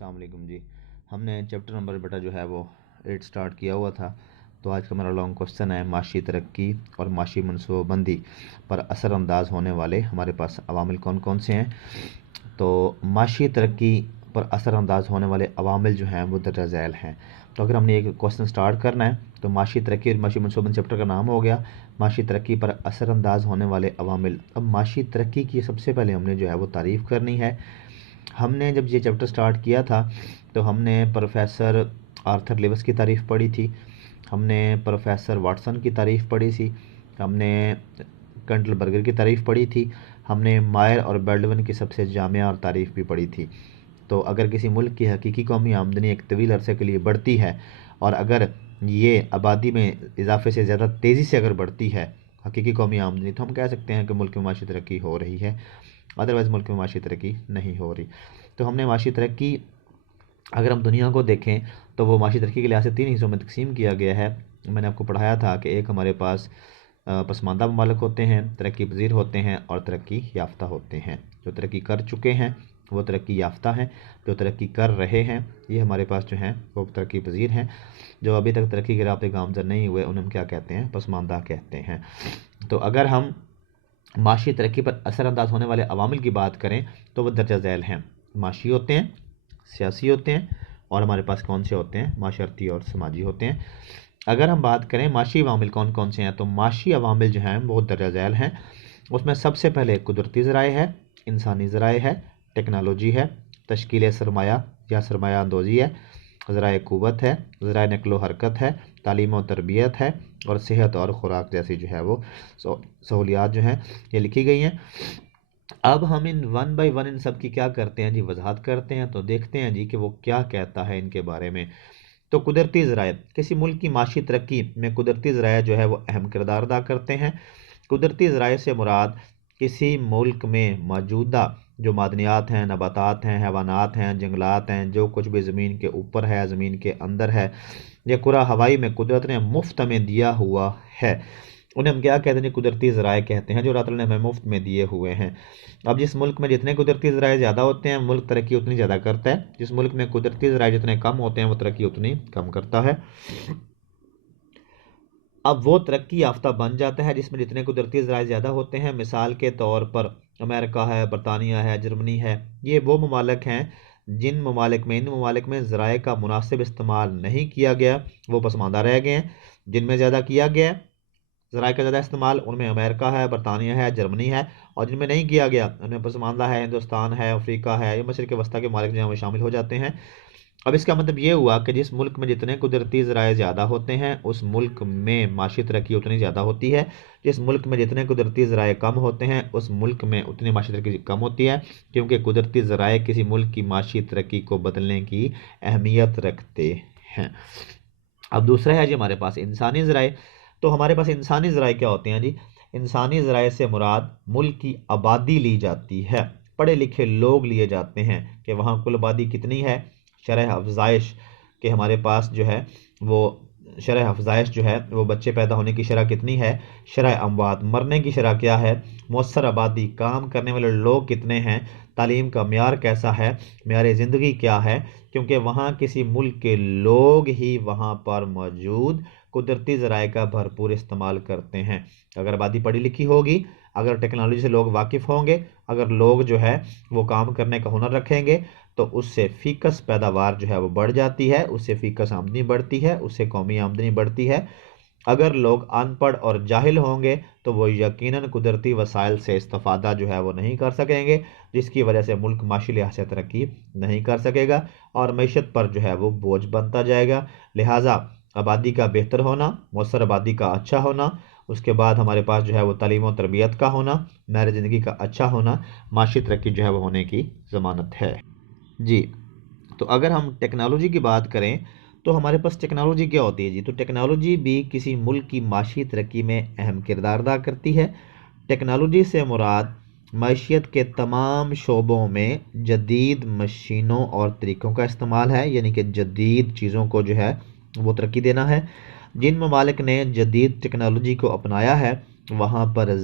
السلام علیکم جی. ہم نے چیپٹر نمبر بیٹا جو ہے وہ 8 سٹارٹ کیا ہوا تھا. تو آج کا میرا لانگ کوشچن ہے معاشی ترقی اور معاشی منصوبہ بندی پر اثر انداز ہونے والے ہمارے پاس عوامل کون کون سے ہیں. تو معاشی ترقی پر اثر انداز ہونے والے عوامل جو ہیں وہ درجہ ذیل ہیں. تو اگر ہم نے ایک کوشچن سٹارٹ کرنا ہے تو معاشی ترقی اور معاشی منصوبہ بندی چیپٹر کا نام ہو گیا معاشی ترقی پر اثر انداز ہونے والے عوامل. اب معاشی ترقی کی سب سے پہلے ہم نے جو ہے وہ تعریف کرنی ہے. ہم نے جب یہ چیپٹر سٹارٹ کیا تھا تو ہم نے پروفیسر آرتھر لیوس کی تعریف پڑھی تھی, ہم نے پروفیسر واٹسن کی تعریف پڑھی تھی, ہم نے کنٹل برگر کی تعریف پڑھی تھی, ہم نے مائر اور بیلڈون کی سب سے جامع اور تعریف بھی پڑھی تھی. تو اگر کسی ملک کی حقیقی قومی آمدنی ایک طویل عرصے کے لیے بڑھتی ہے اور اگر یہ آبادی میں اضافے سے زیادہ تیزی سے اگر بڑھتی ہے حقیقی قومی آمدنی, تو ہم کہہ سکتے ہیں کہ ملک میں معاشی ترقی ہو رہی ہے, ادروائز ملک میں معاشی ترقی نہیں ہو رہی. تو ہم نے معاشی ترقی اگر ہم دنیا کو دیکھیں تو وہ معاشی ترقی کے لحاظ سے 3 حصوں میں تقسیم کیا گیا ہے. میں نے آپ کو پڑھایا تھا کہ ایک ہمارے پاس پسماندہ ممالک ہوتے ہیں, ترقی پذیر ہوتے ہیں اور ترقی یافتہ ہوتے ہیں. جو ترقی کر چکے ہیں وہ ترقی یافتہ ہیں, جو ترقی کر رہے ہیں یہ ہمارے پاس جو ہیں وہ ترقی پذیر ہیں. جو ابھی تک ترقی کے راہ پہ گامزن نہیں ہوئے انہیں ہم کیا کہتے ہیں, پسماندہ کہتے ہیں. تو اگر ہم معاشی ترقی پر اثر انداز ہونے والے عوامل کی بات کریں تو وہ درجہ ذیل ہیں. معاشی ہوتے ہیں, سیاسی ہوتے ہیں اور ہمارے پاس کون سے ہوتے ہیں, معاشرتی اور سماجی ہوتے ہیں. اگر ہم بات کریں معاشی عوامل کون کون سے ہیں تو معاشی عوامل جو ہیں بہت درجہ ذیل ہیں. اس میں سب سے پہلے قدرتی ذرائع ہے, انسانی ذرائع ہے, ٹیکنالوجی ہے, تشکیل سرمایہ یا سرمایہ اندوزی ہے, ذرائع قوت ہے, ذرائع نقل و حرکت ہے, تعلیم و تربیت ہے اور صحت اور خوراک جیسی جو ہے وہ سہولیات جو ہیں یہ لکھی گئی ہیں. اب ہم ان 1 بائی 1 ان سب کی کیا کرتے ہیں جی, وضاحت کرتے ہیں. تو دیکھتے ہیں جی کہ وہ کیا کہتا ہے ان کے بارے میں. تو قدرتی ذرائع, کسی ملک کی معاشی ترقی میں قدرتی ذرائع جو ہے وہ اہم کردار ادا کرتے ہیں. قدرتی ذرائع سے مراد کسی ملک میں موجودہ جو معدنیات ہیں, نباتات ہیں, حیوانات ہیں, جنگلات ہیں, جو کچھ بھی زمین کے اوپر ہے, زمین کے اندر ہے, یہ کرہ ہوائی میں قدرت نے مفت میں دیا ہوا ہے, انہیں ہم کیا کہتے ہیں, قدرتی ذرائع کہتے ہیں جو اللہ تعالیٰ نے ہمیں مفت میں دیے ہوئے ہیں. اب جس ملک میں جتنے قدرتی ذرائع زیادہ ہوتے ہیں ملک ترقی اتنی زیادہ کرتا ہے, جس ملک میں قدرتی ذرائع جتنے کم ہوتے ہیں وہ ترقی اتنی کم کرتا ہے. اب وہ ترقی یافتہ بن جاتا ہے جس میں جتنے قدرتی ذرائع زیادہ ہوتے ہیں. مثال کے طور پر امریکہ ہے, برطانیہ ہے, جرمنی ہے, یہ وہ ممالک ہیں ان ممالک میں ذرائع کا مناسب استعمال نہیں کیا گیا, وہ پسماندہ رہ گئے ہیں. جن میں زیادہ کیا گیا ذرائع کا زیادہ استعمال ان میں امریکہ ہے, برطانیہ ہے, جرمنی ہے, اور جن میں نہیں کیا گیا ان میں پسماندہ ہے ہندوستان ہے, افریقہ ہے, یہ مشرق وسطیٰ کے ممالک جو ہیں وہ شامل ہو جاتے ہیں. اب اس کا مطلب یہ ہوا کہ جس ملک میں جتنے قدرتی ذرائع زیادہ ہوتے ہیں اس ملک میں معاشی ترقی اتنی زیادہ ہوتی ہے, جس ملک میں جتنے قدرتی ذرائع کم ہوتے ہیں اس ملک میں اتنی معاشی ترقی کم ہوتی ہے, کیونکہ قدرتی ذرائع کسی ملک کی معاشی ترقی کو بدلنے کی اہمیت رکھتے ہیں. اب دوسرا ہے جی ہمارے پاس انسانی ذرائع. تو ہمارے پاس انسانی ذرائع کیا ہوتے ہیں جی, انسانی ذرائع سے مراد ملک کی آبادی لی جاتی ہے, پڑھے لکھے لوگ لیے جاتے ہیں کہ وہاں کل آبادی کتنی ہے, شرح افزائش کہ ہمارے پاس جو ہے وہ شرح افزائش جو ہے وہ بچے پیدا ہونے کی شرح کتنی ہے, شرح اموات مرنے کی شرح کیا ہے, مؤثر آبادی کام کرنے والے لوگ کتنے ہیں, تعلیم کا معیار کیسا ہے, معیار زندگی کیا ہے, کیونکہ وہاں کسی ملک کے لوگ ہی وہاں پر موجود قدرتی ذرائع کا بھرپور استعمال کرتے ہیں. اگر آبادی پڑھی لکھی ہوگی, اگر ٹیکنالوجی سے لوگ واقف ہوں گے, اگر لوگ جو ہے وہ کام کرنے کا ہنر رکھیں گے تو اس سے فیکس پیداوار جو ہے وہ بڑھ جاتی ہے, اس سے فیکس آمدنی بڑھتی ہے, اس سے قومی آمدنی بڑھتی ہے. اگر لوگ ان پڑھ اور جاہل ہوں گے تو وہ یقیناً قدرتی وسائل سے استفادہ جو ہے وہ نہیں کر سکیں گے, جس کی وجہ سے ملک معاشی لحاظ سے ترقی نہیں کر سکے گا اور معیشت پر جو ہے وہ بوجھ بنتا جائے گا. لہٰذا آبادی کا بہتر ہونا, مؤثر آبادی کا اچھا ہونا, اس کے بعد ہمارے پاس جو ہے وہ تعلیم و تربیت کا ہونا, معیار زندگی کا اچھا ہونا معاشی ترقی جو ہے وہ ہونے کی ضمانت ہے جی. تو اگر ہم ٹیکنالوجی کی بات کریں تو ہمارے پاس ٹیکنالوجی کیا ہوتی ہے جی, تو ٹیکنالوجی بھی کسی ملک کی معاشی ترقی میں اہم کردار ادا کرتی ہے. ٹیکنالوجی سے مراد معیشت کے تمام شعبوں میں جدید مشینوں اور طریقوں کا استعمال ہے, یعنی کہ جدید چیزوں کو جو ہے وہ ترقی دینا ہے. جن ممالک نے جدید ٹیکنالوجی کو اپنایا ہے وہاں پر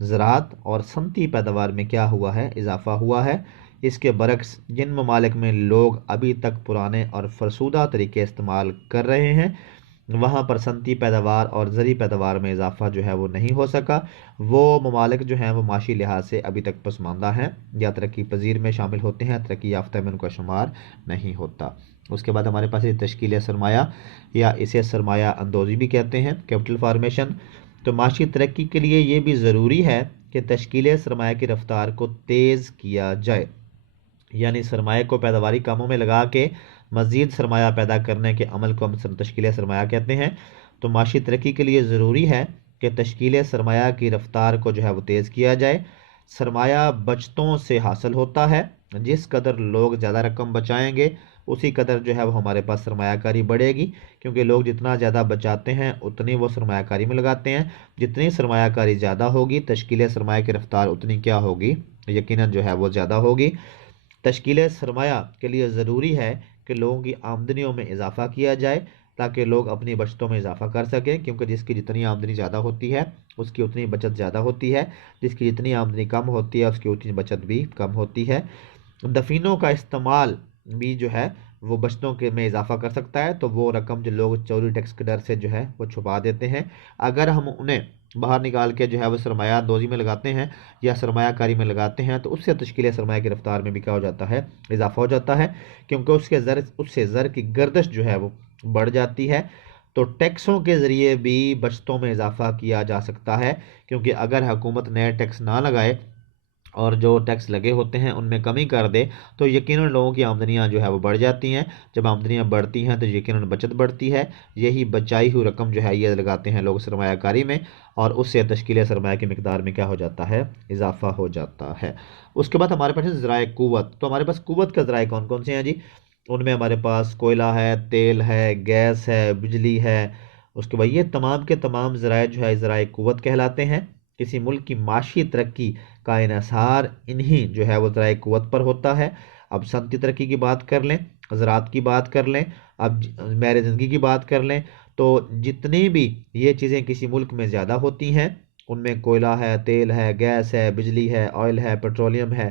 زراعت اور صنعتی پیداوار میں کیا ہوا ہے, اضافہ ہوا ہے, اس کے برعکس جن ممالک میں لوگ ابھی تک پرانے اور فرسودہ طریقے استعمال کر رہے ہیں وہاں پر صنعتی پیداوار اور زرعی پیداوار میں اضافہ جو ہے وہ نہیں ہو سکا، وہ ممالک جو ہیں وہ معاشی لحاظ سے ابھی تک پسماندہ ہیں یا ترقی پذیر میں شامل ہوتے ہیں، ترقی یافتہ میں ان کا شمار نہیں ہوتا۔ اس کے بعد ہمارے پاس یہ تشکیل سرمایہ یا اسے سرمایہ اندوزی بھی کہتے ہیں، کیپٹل فارمیشن۔ تو معاشی ترقی کے لیے یہ بھی ضروری ہے کہ تشکیل سرمایہ کی رفتار کو تیز کیا جائے، یعنی سرمایہ کو پیداواری کاموں میں لگا کے مزید سرمایہ پیدا کرنے کے عمل کو ہم تشکیل سرمایہ کہتے ہیں۔ تو معاشی ترقی کے لیے ضروری ہے کہ تشکیل سرمایہ کی رفتار کو جو ہے وہ تیز کیا جائے۔ سرمایہ بچتوں سے حاصل ہوتا ہے، جس قدر لوگ زیادہ رقم بچائیں گے اسی قدر جو ہے وہ ہمارے پاس سرمایہ کاری بڑھے گی، کیونکہ لوگ جتنا زیادہ بچاتے ہیں اتنی وہ سرمایہ کاری میں لگاتے ہیں، جتنی سرمایہ کاری زیادہ ہوگی تشکیل سرمایہ کی رفتار اتنی کیا ہوگی، یقیناً جو ہے وہ زیادہ ہوگی۔ تشکیل سرمایہ کے لیے ضروری ہے کہ لوگوں کی آمدنیوں میں اضافہ کیا جائے تاکہ لوگ اپنی بچتوں میں اضافہ کر سکیں، کیونکہ جس کی جتنی آمدنی زیادہ ہوتی ہے اس کی اتنی بچت زیادہ ہوتی ہے، جس کی جتنی آمدنی کم ہوتی ہے اس کی اتنی بچت بھی کم ہوتی ہے۔ دفینوں کا استعمال بھی جو ہے وہ بچتوں کے میں اضافہ کر سکتا ہے، تو وہ رقم جو لوگ چوری ٹیکس کے ڈر سے جو ہے وہ چھپا دیتے ہیں، اگر ہم انہیں باہر نکال کے جو ہے وہ سرمایہ اندوزی میں لگاتے ہیں یا سرمایہ کاری میں لگاتے ہیں تو اس سے تشکیل سرمایہ کی رفتار میں بھی کیا ہو جاتا ہے، اضافہ ہو جاتا ہے، کیونکہ اس سے زر کی گردش جو ہے وہ بڑھ جاتی ہے۔ تو ٹیکسوں کے ذریعے بھی بچتوں میں اضافہ کیا جا سکتا ہے، کیونکہ اگر حکومت نئے ٹیکس نہ لگائے اور جو ٹیکس لگے ہوتے ہیں ان میں کمی کر دے تو یقیناً لوگوں کی آمدنیاں جو ہے وہ بڑھ جاتی ہیں، جب آمدنیاں بڑھتی ہیں تو یقیناً بچت بڑھتی ہے، یہی بچائی ہوئی رقم جو ہے یہ لگاتے ہیں لوگ سرمایہ کاری میں اور اس سے تشکیل سرمایہ کی مقدار میں کیا ہو جاتا ہے، اضافہ ہو جاتا ہے۔ اس کے بعد ہمارے پاس ذرائع قوت، تو ہمارے پاس قوت کا ذرائع کون کون سے ہیں جی؟ ان میں ہمارے پاس کوئلہ ہے، تیل ہے، گیس ہے، بجلی ہے۔ اس کے بعد یہ تمام کے تمام ذرائع جو ہے ذرائع قوت کہلاتے ہیں۔ کسی ملک کی معاشی ترقی کا انحصار انہی جو ہے وہ ذرائع قوت پر ہوتا ہے۔ اب صنعتی ترقی کی بات کر لیں، زراعت کی بات کر لیں، اب معیار زندگی کی بات کر لیں، تو جتنی بھی یہ چیزیں کسی ملک میں زیادہ ہوتی ہیں ان میں کوئلہ ہے، تیل ہے، گیس ہے، بجلی ہے، آئل ہے، پیٹرولیم ہے،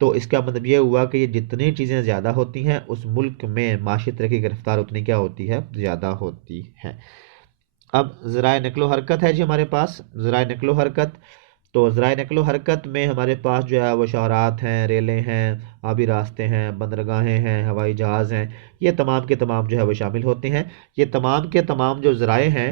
تو اس کا مطلب یہ ہوا کہ یہ جتنی چیزیں زیادہ ہوتی ہیں اس ملک میں معاشی ترقی کی رفتار اتنی کیا ہوتی ہے، زیادہ ہوتی ہے۔ اب ذرائع نقل و حرکت ہے جی ہمارے پاس، ذرائع نقل و حرکت، تو ذرائع نقل و حرکت میں ہمارے پاس جو ہے وہ شاہراہات ہیں، ریلیں ہیں، آبی راستے ہیں، بندرگاہیں ہیں، ہوائی جہاز ہیں، یہ تمام کے تمام جو ہے وہ شامل ہوتے ہیں۔ یہ تمام کے تمام جو ذرائع ہیں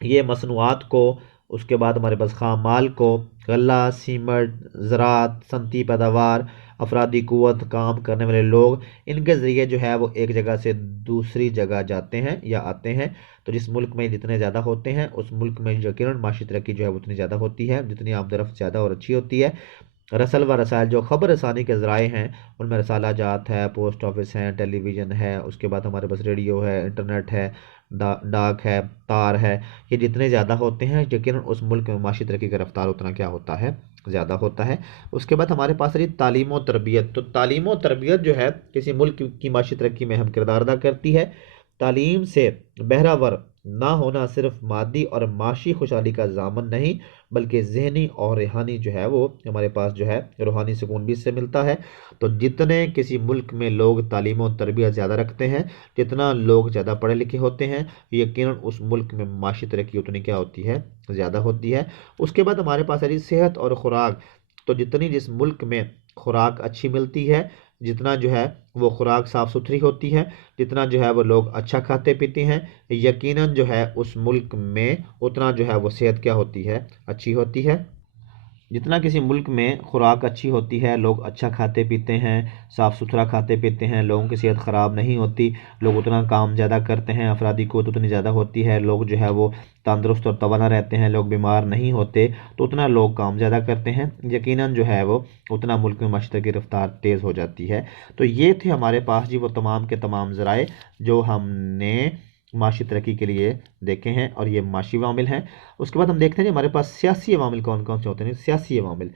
یہ مصنوعات کو، اس کے بعد ہمارے پاس خام مال کو، غلہ، سیمنٹ، زراعت، صنعتی پیداوار، افرادی قوت، کام کرنے والے لوگ، ان کے ذریعے جو ہے وہ ایک جگہ سے دوسری جگہ جاتے ہیں یا آتے ہیں۔ تو جس ملک میں جتنے زیادہ ہوتے ہیں اس ملک میں یقیناً معاشی ترقی جو ہے اتنی زیادہ ہوتی ہے، جتنی آمد و رفت زیادہ اور اچھی ہوتی ہے۔ رسل و رسائل جو خبر رسانی کے ذرائع ہیں ان میں رسالہ جات ہے، پوسٹ آفس ہے، ٹیلی ویژن ہے، اس کے بعد ہمارے پاس ریڈیو ہے، انٹرنیٹ ہے، ڈاک ہے، تار ہے، یہ جتنے زیادہ ہوتے ہیں یقیناً اس ملک میں معاشی ترقی کا رفتار اتنا کیا ہوتا ہے، زیادہ ہوتا ہے۔ اس کے بعد ہمارے پاس رہی تعلیم و تربیت، تو تعلیم و تربیت جو ہے کسی ملک کی معاشی ترقی میں اہم کردار ادا کرتی ہے۔ تعلیم سے بہرہ ور نہ ہونا صرف مادی اور معاشی خوشحالی کا ضامن نہیں بلکہ ذہنی اور روحانی جو ہے وہ ہمارے پاس جو ہے روحانی سکون بھی اس سے ملتا ہے۔ تو جتنے کسی ملک میں لوگ تعلیم و تربیت زیادہ رکھتے ہیں، جتنا لوگ زیادہ پڑھے لکھے ہوتے ہیں، یقیناً اس ملک میں معاشی ترقی اتنی کیا ہوتی ہے، زیادہ ہوتی ہے۔ اس کے بعد ہمارے پاس ہے صحت اور خوراک، تو جتنی جس ملک میں خوراک اچھی ملتی ہے، جتنا جو ہے وہ خوراک صاف ستھری ہوتی ہے، جتنا جو ہے وہ لوگ اچھا کھاتے پیتے ہیں، یقیناً جو ہے اس ملک میں اتنا جو ہے وہ صحت کیا ہوتی ہے، اچھی ہوتی ہے۔ جتنا کسی ملک میں خوراک اچھی ہوتی ہے، لوگ اچھا کھاتے پیتے ہیں، صاف ستھرا کھاتے پیتے ہیں، لوگوں کی صحت خراب نہیں ہوتی، لوگ اتنا کام زیادہ کرتے ہیں، افرادی قوت اتنی زیادہ ہوتی ہے، لوگ جو ہے وہ تندرست اور توانا رہتے ہیں، لوگ بیمار نہیں ہوتے، تو اتنا لوگ کام زیادہ کرتے ہیں، یقیناً جو ہے وہ اتنا ملک میں معاشی کی رفتار تیز ہو جاتی ہے۔ تو یہ تھے ہمارے پاس جی وہ تمام کے تمام ذرائع جو ہم نے معاشی ترقی کے لیے دیکھے ہیں اور یہ معاشی عوامل ہیں۔ اس کے بعد ہم دیکھتے ہیں کہ ہمارے پاس سیاسی عوامل کون کون سے ہوتے ہیں۔ سیاسی عوامل،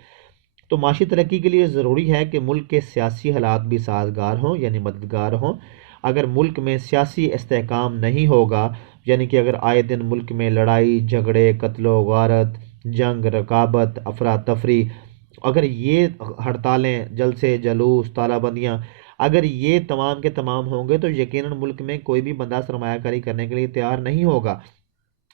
تو معاشی ترقی کے لیے ضروری ہے کہ ملک کے سیاسی حالات بھی سازگار ہوں یعنی مددگار ہوں۔ اگر ملک میں سیاسی استحکام نہیں ہوگا، یعنی کہ اگر آئے دن ملک میں لڑائی جھگڑے، قتل و غارت، جنگ، رقابت، افراتفری اگر یہ ہڑتالیں، جلسے، جلوس، تالہ بندیاں اگر یہ تمام کے تمام ہوں گے تو یقیناً ملک میں کوئی بھی بندہ سرمایہ کاری کرنے کے لیے تیار نہیں ہوگا۔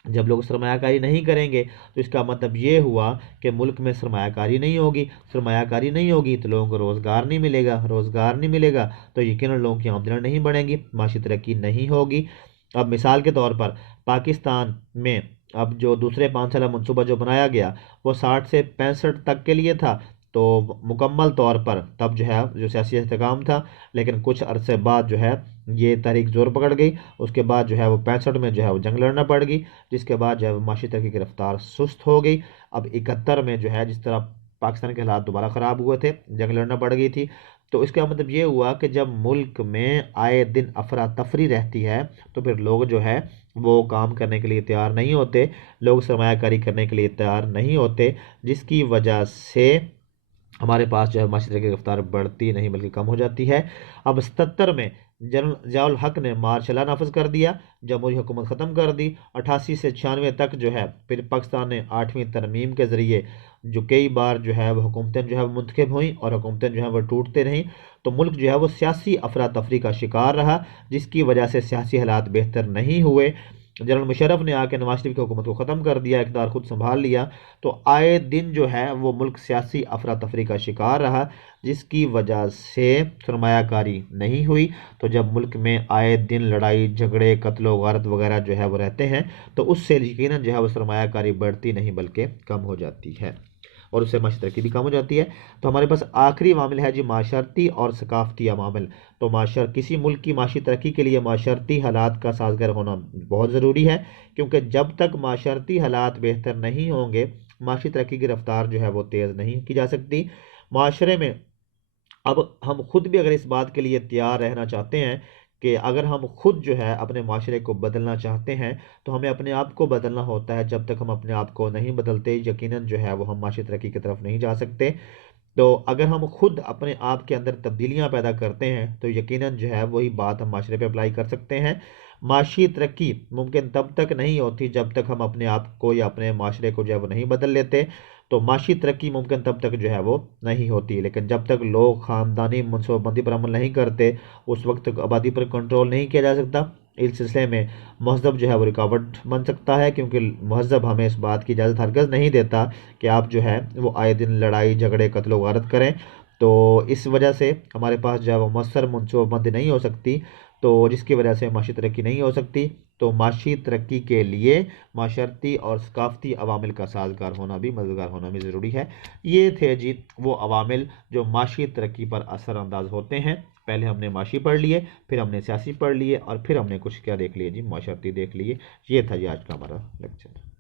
جب لوگ سرمایہ کاری نہیں کریں گے تو اس کا مطلب یہ ہوا کہ ملک میں سرمایہ کاری نہیں ہوگی، سرمایہ کاری نہیں ہوگی تو لوگوں کو روزگار نہیں ملے گا، روزگار نہیں ملے گا تو یقیناً لوگوں کی آمدنی نہیں بڑھیں گی، معاشی ترقی نہیں ہوگی۔ اب مثال کے طور پر پاکستان میں اب جو دوسرے 5 سالہ منصوبہ جو بنایا گیا وہ 60 سے 65 تک کے لیے تھا، تو مکمل طور پر تب جو ہے جو سیاسی استحکام تھا، لیکن کچھ عرصے بعد جو ہے یہ تحریک زور پکڑ گئی، اس کے بعد جو ہے وہ 65 میں جو ہے وہ جنگ لڑنا پڑ گئی، جس کے بعد جو ہے وہ معاشی ترقی کی رفتار سست ہو گئی۔ اب 71 میں جو ہے جس طرح پاکستان کے حالات دوبارہ خراب ہوئے تھے، جنگ لڑنا پڑ گئی تھی، تو اس کا مطلب یہ ہوا کہ جب ملک میں آئے دن افراتفری رہتی ہے تو پھر لوگ جو ہے وہ کام کرنے کے لیے تیار نہیں ہوتے، لوگ سرمایہ کاری کرنے کے لیے تیار نہیں ہوتے، جس کی وجہ سے ہمارے پاس جو ہے معاشی ترقی کی رفتار بڑھتی نہیں بلکہ کم ہو جاتی ہے۔ اب 77 میں جنرل ضیاء الحق نے مارشل لا نافذ کر دیا، جمہوری حکومت ختم کر دی۔ 88 سے 96 تک جو ہے پھر پاکستان نے 8ویں ترمیم کے ذریعے جو کئی بار جو ہے وہ حکومتیں جو ہے وہ منتخب ہوئیں اور حکومتیں جو ہیں وہ ٹوٹتے رہیں، تو ملک جو ہے وہ سیاسی افراتفری کا شکار رہا، جس کی وجہ سے سیاسی حالات بہتر نہیں ہوئے۔ جنرل مشرف نے آ کے نواز شریف کی حکومت کو ختم کر دیا، اقتدار خود سنبھال لیا، تو آئے دن جو ہے وہ ملک سیاسی افراتفری کا شکار رہا، جس کی وجہ سے سرمایہ کاری نہیں ہوئی۔ تو جب ملک میں آئے دن لڑائی جھگڑے قتل و غارت وغیرہ جو ہے وہ رہتے ہیں تو اس سے یقیناً جو ہے وہ سرمایہ کاری بڑھتی نہیں بلکہ کم ہو جاتی ہے، اور اس سے معاشی ترقی بھی کم ہو جاتی ہے۔ تو ہمارے پاس آخری عوامل ہے جی معاشرتی اور ثقافتی عوامل۔ تو کسی ملک کی معاشی ترقی کے لیے معاشرتی حالات کا سازگار ہونا بہت ضروری ہے، کیونکہ جب تک معاشرتی حالات بہتر نہیں ہوں گے معاشی ترقی کی رفتار جو ہے وہ تیز نہیں کی جا سکتی۔ معاشرے میں اب ہم خود بھی اگر اس بات کے لیے تیار رہنا چاہتے ہیں کہ اگر ہم خود جو ہے اپنے معاشرے کو بدلنا چاہتے ہیں تو ہمیں اپنے آپ کو بدلنا ہوتا ہے، جب تک ہم اپنے آپ کو نہیں بدلتے یقیناً جو ہے وہ ہم معاشی ترقی کی طرف نہیں جا سکتے۔ تو اگر ہم خود اپنے آپ کے اندر تبدیلیاں پیدا کرتے ہیں تو یقیناً جو ہے وہی بات ہم معاشرے پہ اپلائی کر سکتے ہیں۔ معاشی ترقی ممکن تب تک نہیں ہوتی جب تک ہم اپنے آپ کو یا اپنے معاشرے کو جو ہے وہ نہیں بدل لیتے، تو معاشی ترقی ممکن تب تک جو ہے وہ نہیں ہوتی، لیکن جب تک لوگ خاندانی منصوبہ بندی پر عمل نہیں کرتے اس وقت تک آبادی پر کنٹرول نہیں کیا جا سکتا۔ اس سلسلے میں مہذب جو ہے وہ رکاوٹ بن سکتا ہے، کیونکہ مہذب ہمیں اس بات کی اجازت ہرگز نہیں دیتا کہ آپ جو ہے وہ آئے دن لڑائی جھگڑے قتل و غارت کریں، تو اس وجہ سے ہمارے پاس جو ہے وہ مؤثر منصوبہ بندی نہیں ہو سکتی، تو جس کی وجہ سے معاشی ترقی نہیں ہو سکتی۔ تو معاشی ترقی کے لیے معاشرتی اور ثقافتی عوامل کا سازگار ہونا بھی مددگار ہونا بھی ضروری ہے۔ یہ تھے جی وہ عوامل جو معاشی ترقی پر اثر انداز ہوتے ہیں۔ پہلے ہم نے معاشی پڑھ لیے، پھر ہم نے سیاسی پڑھ لیے، اور پھر ہم نے کچھ کیا دیکھ لیے جی معاشرتی دیکھ لیے۔ یہ تھا جی آج کا ہمارا لیکچر۔